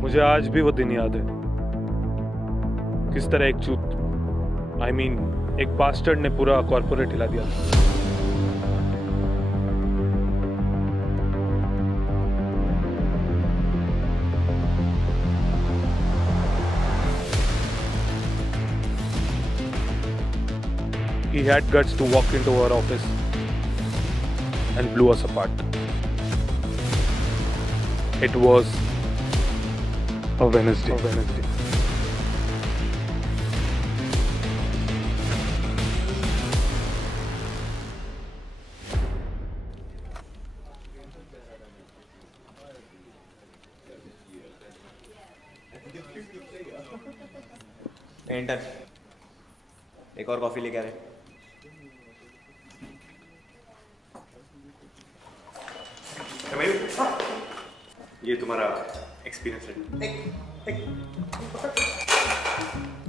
मुझे आज भी वो दिन याद है, किस तरह एक चूत एक बास्टर्ड ने पूरा कॉर्पोरेट हिला दिया। He had guts to walk into our office and blew us apart. It was a Wednesday. Painter, एक और कॉफी लेके आ रहे। ये तुम्हारा experience letter.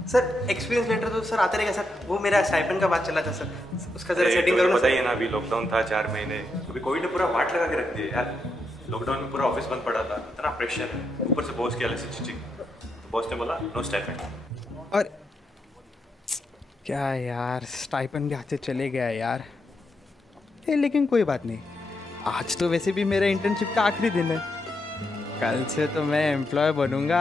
Sir experience letter तो सर आते रहेगा सर, वो मेरा स्टाइपेंड का बात चला था सर, उसका जरा सेटिंग करो ना। बताइए ना, अभी लॉकडाउन था 4 महीने, अभी कोविड ने पूरा वाट लगा के रख दिया यार। लॉकडाउन में पूरा ऑफिस बंद पड़ा था, इतना प्रेशर है, ऊपर से बॉस की अलग से चिचिंग। तो बॉस ने बोला नो स्टाइपेंड। और क्या यार, स्टाइपेंड भी हाथ से चले गया यार। लेकिन कोई बात नहीं, आज तो वैसे भी मेरा इंटर्नशिप का आखिरी दिन है। कल से तो मैं एम्प्लॉय बनूंगा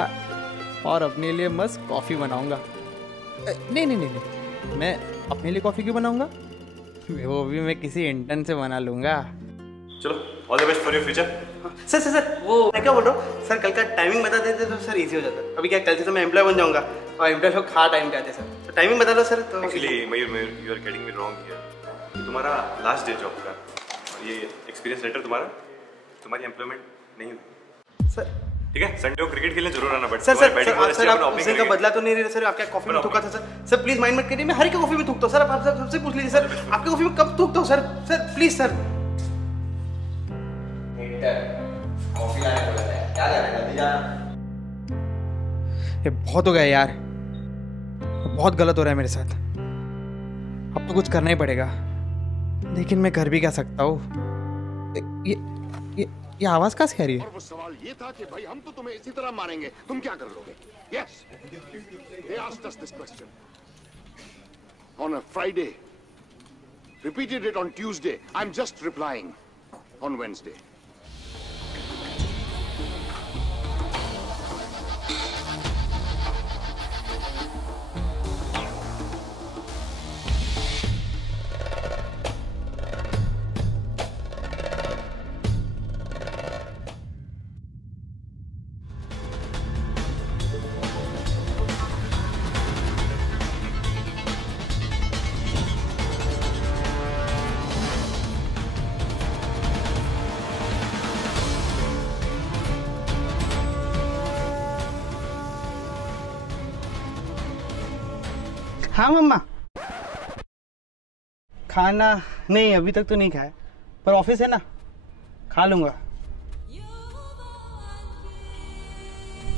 और अपने लिए मस्त कॉफ़ी बनाऊंगा। नहीं नहीं नहीं नहीं, मैं अपने लिए कॉफ़ी क्यों बनाऊंगा, वो भी मैं किसी इंटर्न से बना लूंगा। चलो, all the best for your future. Sir sir sir वो मैं क्या बोल रहा हूँ सर, कल का टाइमिंग बता देते तो सर इजी हो जाता। अभी क्या, कल से तो मैं एम्प्लॉय बन जाऊंगा और एम्प्लॉय लोग खा टाइम पे आते सर, तो टाइमिंग बता दो सर। तो actually Mayur you are getting me wrong here. तुम्हारा लास्ट डे जॉब का और ये एक्सपीरियंस लेटर तुम्हारी एम्प्लॉयमेंट नहीं हुई सर। ठीक है, संडे को क्रिकेट खेलने जरूर आना। बट सर आप उसी का बदला तो नहीं रहे सर, आपके कॉफी में थूका था सर। सर प्लीज माइंड मत करिए, मैं हर एक कॉफी में थूकता हूँ सर। आप सबसे पूछ लीजिए सर, आपके कॉफी में कब थूकता हूँ sir. Sir please sir. Coffee लाने बोला था, क्या कर रहे हैं, जल्दी जाना। ये बहुत हो गया यार, बहुत गलत हो रहा है मेरे साथ। अब तो कुछ करना ही पड़ेगा, लेकिन मैं कर भी क्या सकता हूँ। ये आवाज कहाँ से आ रही है? और वो सवाल ये था कि भाई हम तो तुम्हें इसी तरह मारेंगे, तुम क्या कर लोगे? Yes, they asked us this question on a Friday, repeated it on Tuesday. I'm just replying on Wednesday. हाँ मम्मा, खाना नहीं अभी तक तो नहीं खाया, पर ऑफिस है ना, खा लूंगा।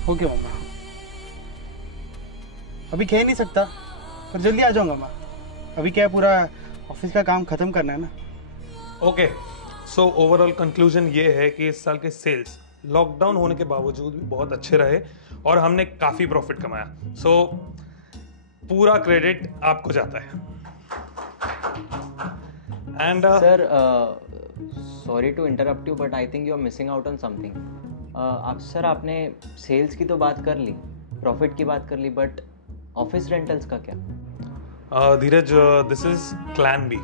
ओके मम्मा, अभी कह नहीं सकता पर जल्दी आ जाऊंगा माँ। अभी क्या है, पूरा ऑफिस का काम खत्म करना है ना। ओके, सो ओवरऑल कंक्लूजन ये है कि इस साल के सेल्स लॉकडाउन होने के बावजूद भी बहुत अच्छे रहे और हमने काफी प्रॉफिट कमाया। सो पूरा क्रेडिट आपको जाता है। And sir, sorry to interrupt you, but I think you are missing out on something. Sir आपने सेल्स की तो बात कर ली, प्रॉफिट की बात कर ली, बट ऑफिस रेंटल्स का क्या? Dheeraj, this is Clan B.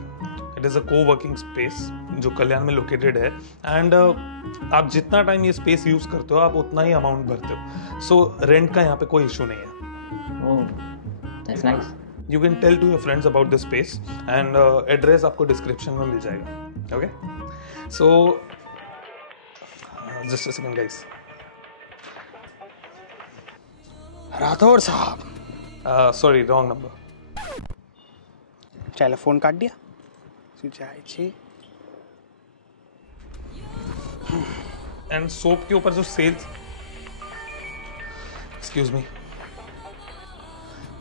It is a co-working space जो कल्याण में लोकेटेड है। एंड आप जितना टाइम ये स्पेस यूज़ करते हो, आप उतना ही अमाउंट भरते हो। सो रेंट का यहाँ पे कोई इशू नहीं है। Oh, that's nice. You can tell to your friends about this space and address आपको description में मिल जाएगा। Okay? So just a second guys. Rathore साहब। Sorry, wrong number. चलो फोन काट दिया। And soap के ऊपर जो sales, excuse me.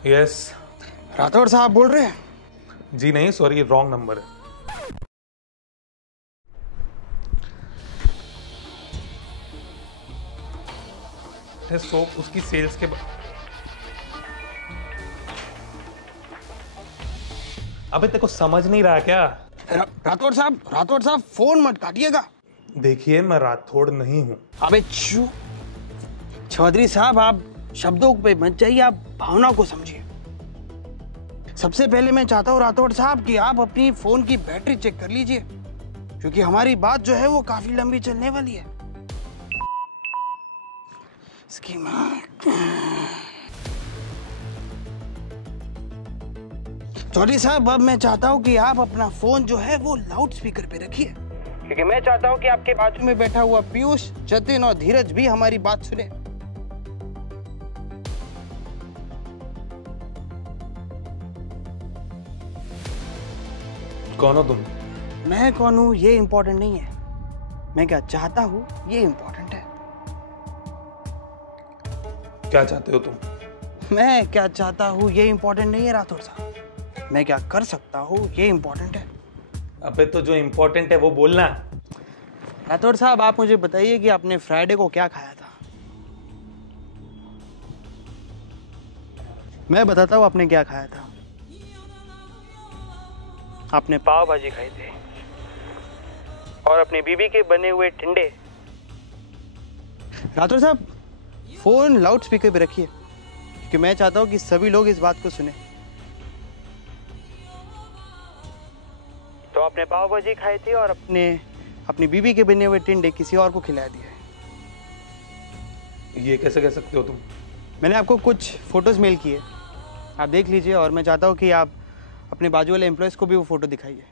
Yes. Rathore साहब बोल रहे हैं? जी नहीं, सॉरी, रॉन्ग नंबर है। है सो उसकी सेल्स के अबे तेरे को समझ नहीं रहा क्या? राठौड़ साहब फोन मत काटिएगा। देखिए मैं राठौड़ नहीं हूँ। अबे चौधरी साहब, आप शब्दों पे मत जाइए, आप भावना को समझिए। सबसे पहले मैं चाहता हूँ राठौड़ साहब कि आप अपनी फोन की बैटरी चेक कर लीजिए, क्योंकि हमारी बात जो है वो काफी लंबी चलने वाली है। इसकी माँ। चौधरी साहब, अब मैं चाहता हूँ कि आप अपना फोन जो है वो लाउड स्पीकर पे रखिए, क्योंकि मैं चाहता हूँ कि आपके बाजू में बैठा हुआ पीयूष, जतिन और धीरज भी हमारी बात सुने। कौन हो तुम? मैं कौन हूँ ये इम्पोर्टेंट नहीं है, मैं क्या चाहता हूँ ये इम्पोर्टेंट है। क्या चाहते हो तुम? मैं क्या चाहता हूँ ये इम्पोर्टेंट नहीं है राठौड़ साहब, मैं क्या कर सकता हूँ ये इम्पोर्टेंट है। अबे तो जो इम्पोर्टेंट है वो बोलना। राठौड़ साहब, आप मुझे बताइए कि आपने फ्राइडे को क्या खाया था। मैं बताता हूँ आपने क्या खाया था। आपने पाव भाजी खाई थी और अपनी बीबी के बने हुए ठंडे। राठौड़ साहब, फोन लाउड स्पीकर पे रखिए, क्योंकि मैं चाहता हूँ कि सभी लोग इस बात को सुने। तो आपने पाव भाजी खाई थी और अपनी बीबी के बने हुए टिंडे किसी और को खिला दिए। ये कैसे कह सकते हो तुम? मैंने आपको कुछ फोटोज मेल किए, आप देख लीजिए, और मैं चाहता हूँ कि आप अपने बाजू वाले एम्प्लॉयज को भी वो फोटो दिखाइए।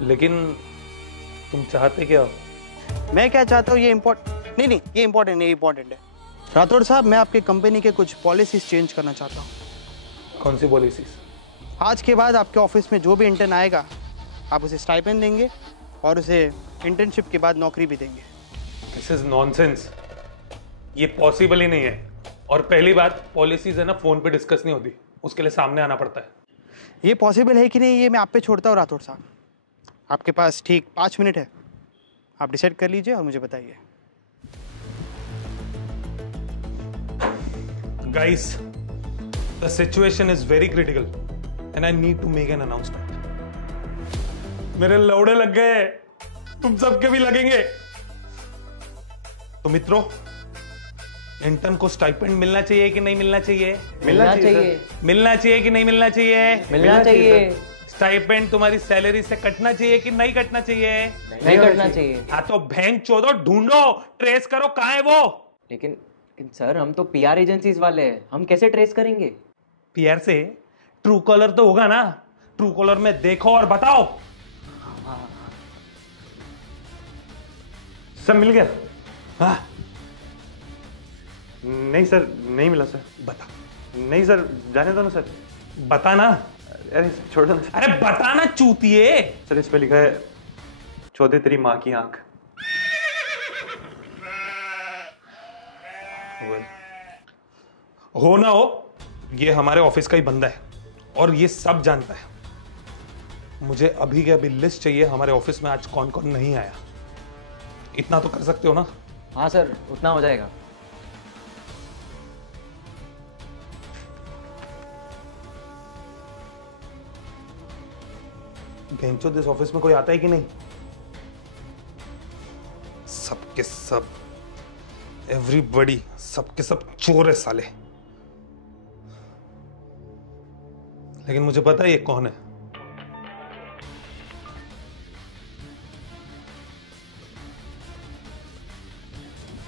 लेकिन तुम चाहते क्या हो? मैं क्या चाहता हूँ ये नहीं, ये इम्पोर्टेंट है। राठौड़ साहब, मैं आपके कंपनी के कुछ पॉलिसीज चेंज करना चाहता हूँ। कौन सी पॉलिसीज? आज के बाद आपके ऑफिस में जो भी इंटर्न आएगा, आप उसे स्टाइपेंड देंगे और उसे इंटर्नशिप के बाद नौकरी भी देंगे। दिस इज नॉनसेंस, ये पॉसिबल ही नहीं है। और पहली बात, पॉलिसीज है ना फोन पे डिस्कस नहीं होती, उसके लिए सामने आना पड़ता है। ये पॉसिबल है कि नहीं ये मैं आप पे छोड़ता हूँ राठौड़ साहब। आपके पास ठीक 5 मिनट है, आप डिसाइड कर लीजिए और मुझे बताइए। Guys, the situation is very critical and I need to make an announcement. मेरे लौड़े लग गए, तुम सबके भी लगेंगे। तो मित्रों, इंटर्न को स्टाइपेंड मिलना चाहिए कि नहीं मिलना चाहिए? मिलना चाहिए। मिलना चाहिए कि नहीं मिलना चाहिए? मिलना चाहिए। स्टाइपेंड तुम्हारी सैलरी से कटना चाहिए कि नहीं कटना चाहिए? नहीं कटना चाहिए। हाँ तो भैंस चोदो, ढूंढो, ट्रेस करो, कहाँ है वो? लेकिन सर, हम तो पीआर एजेंसीज वाले हैं, हम कैसे ट्रेस करेंगे? पीआर से ट्रू कॉलर तो होगा ना, ट्रू कॉलर में देखो और बताओ। सब मिल गया? हाँ। नहीं सर, नहीं मिला सर। बता। नहीं सर, जाने दो ना सर। बता ना। अरे छोड़ दो ना। अरे बता ना चूतिए। सर इस पे लिखा है, चौधरी तेरी माँ की आंख। हो ना हो, ये हमारे ऑफिस का ही बंदा है और ये सब जानता है। मुझे अभी के अभी लिस्ट चाहिए हमारे ऑफिस में आज कौन कौन नहीं आया। इतना तो कर सकते हो ना? हाँ सर, उतना हो जाएगा। भेंचो, इस ऑफिस में कोई आता है कि नहीं? सबके सब, एवरीबॉडी, सबके सब चोर है साले। लेकिन मुझे पता है ये कौन है।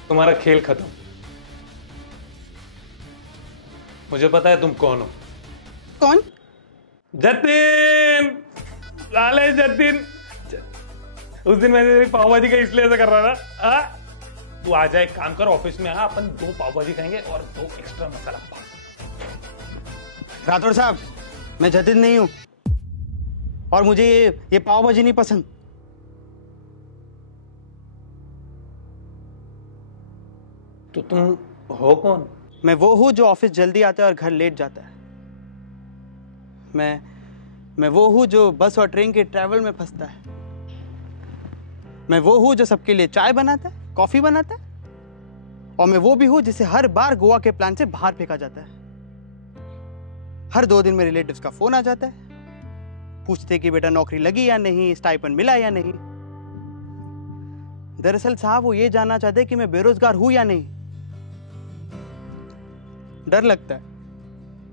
तुम्हारा खेल खत्म। मुझे पता है तुम कौन हो। कौन? जतिन, साले जतिन। उस दिन मैं तेरी पाव भाजी का इसलिए ऐसा कर रहा था। तू आ जाए, काम कर, ऑफिस में आ, अपन 2 पाव भाजी खाएंगे और 2 एक्स्ट्रा मसाला पाव। राठौड़ साहब, मैं जतिन नहीं हूं और मुझे ये पाव भाजी नहीं पसंद। तो तुम हो कौन? मैं वो हूँ जो ऑफिस जल्दी आता है और घर लेट जाता है। मैं वो हूँ जो बस और ट्रेन के ट्रैवल में फंसता है। मैं वो हूँ जो सबके लिए चाय बनाता है, कॉफी बनाता है। और मैं वो भी हूँ जिसे हर बार गोवा के प्लान से बाहर फेंका जाता है। हर 2 दिन में रिलेटिव्स का फोन आ जाता है, पूछते कि बेटा नौकरी लगी या नहीं, स्टाइपेंड मिला या नहीं। दरअसल साहब वो ये जानना चाहते कि मैं बेरोजगार हूं या नहीं। डर लगता है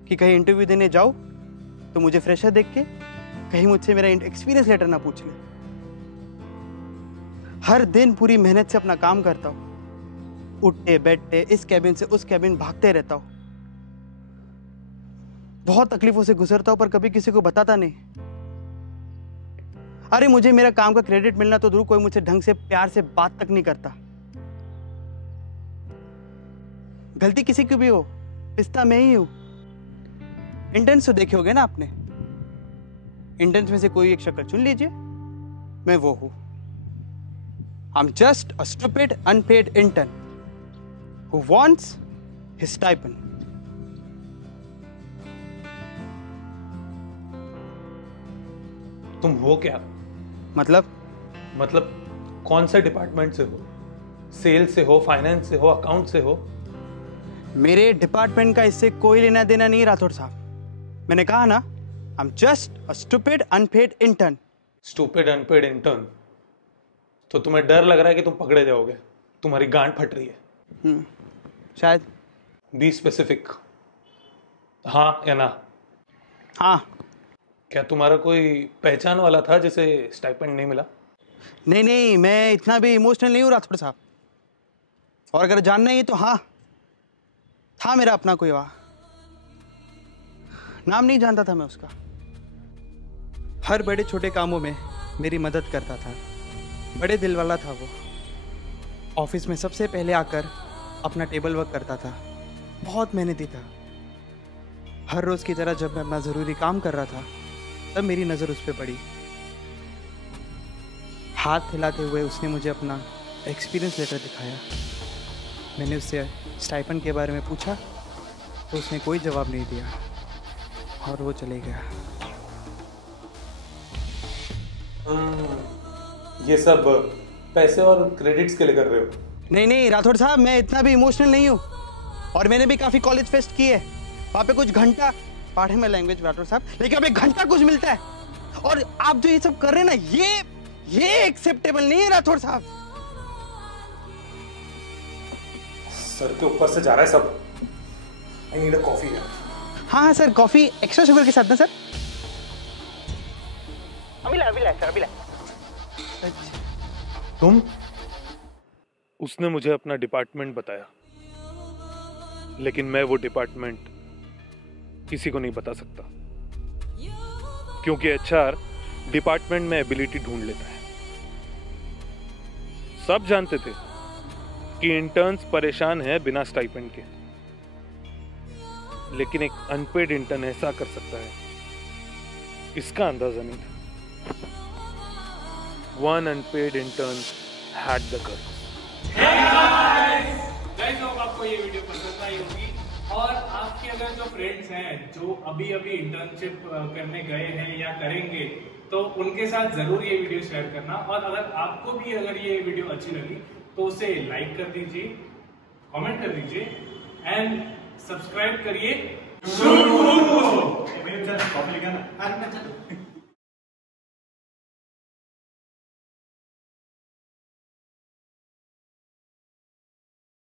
कि कहीं इंटरव्यू देने जाऊं तो मुझे फ्रेशर देख के कहीं मुझसे मेरा एक्सपीरियंस लेटर ना पूछ ले। हर दिन पूरी मेहनत से अपना काम करता हूं, उठते बैठते इस कैबिन से उस कैबिन भागते रहता हूं। बहुत तकलीफों से गुजरता हूं पर कभी किसी को बताता नहीं। अरे मुझे मेरा काम का क्रेडिट मिलना तो दूर, कोई मुझसे ढंग से प्यार से बात तक नहीं करता। गलती किसी की भी हो, पिस्ता मैं ही हूं। इंटर्न्स तो देखे होगे ना आपने, इंटर्न्स में से कोई एक शक्ल चुन लीजिए, मैं वो हूं। I am just a stupid unpaid intern who wants his stipend. तुम हो क्या? मतलब कौन से डिपार्टमेंट से हो? सेल्स से हो, फाइनेंस से हो, अकाउंट से हो? मेरे डिपार्टमेंट का इससे कोई लेना देना नहीं राठौड़ साहब। मैंने कहा ना, I am just a stupid unpaid intern. Stupid unpaid intern? तो तुम्हें डर लग रहा है कि तुम पकड़े जाओगे? तुम्हारी गांड फट रही है? शायद। बी स्पेसिफिक, हाँ या ना? हाँ। क्या तुम्हारा कोई पहचान वाला था जिसे स्टाइपेंड नहीं मिला? नहीं, मैं इतना भी इमोशनल नहीं हूँ राठौड़ साहब। और अगर जानना ही तो हाँ, था मेरा अपना कोई वहाँ। नाम नहीं जानता था मैं उसका। हर बड़े छोटे कामों में मेरी मदद करता था, बड़े दिल वाला था वो। ऑफिस में सबसे पहले आकर अपना टेबल वर्क करता था, बहुत मेहनती था। हर रोज की तरह जब मैं अपना ज़रूरी काम कर रहा था तब मेरी नज़र उस पर पड़ी। हाथ हिलाते हुए उसने मुझे अपना एक्सपीरियंस लेटर दिखाया। मैंने उससे स्टाइपेंड के बारे में पूछा तो उसने कोई जवाब नहीं दिया और वो चले गया। ये सब पैसे और क्रेडिट्स के लिए कर रहे हो? नहीं राठौड़ साहब, मैं इतना भी इमोशनल नहीं हूँ। और मैंने भी काफ़ी कॉलेज फेस्ट किए, वहाँ पे कुछ घंटा पढ़े में लैंग्वेज राठौड़ साहब, लेकिन अब 1 घंटा कुछ मिलता है। और आप जो ये सब कर रहे हैं ना, ये एक्सेप्टेबल नहीं है राठौड़ साहब। सर के ऊपर से जा रहा है सब। I need a coffee. हाँ सर, कॉफी एक्स्ट्रा शुगर के साथ ना सर? अभी ला। तुम? उसने मुझे अपना डिपार्टमेंट बताया, लेकिन मैं वो डिपार्टमेंट किसी को नहीं बता सकता, क्योंकि एचआर डिपार्टमेंट में एबिलिटी ढूंढ लेता है। सब जानते थे कि इंटर्न्स परेशान हैं बिना स्टाइपेंड के, लेकिन एक अनपेड इंटर्न ऐसा कर सकता है, इसका अंदाजा नहीं था। One unpaid intern had the guts. Guys, hope आपको ये वीडियो पसंद आई होगी। और आपके अगर जो फ्रेंड्स हैं जो अभी इंटर्नशिप करने गए हैं या करेंगे, तो उनके साथ जरूर ये वीडियो शेयर करना। और अगर आपको भी अगर ये वीडियो अच्छी लगी तो उसे लाइक कर दीजिए, कमेंट कर दीजिए एंड सब्सक्राइब करिए।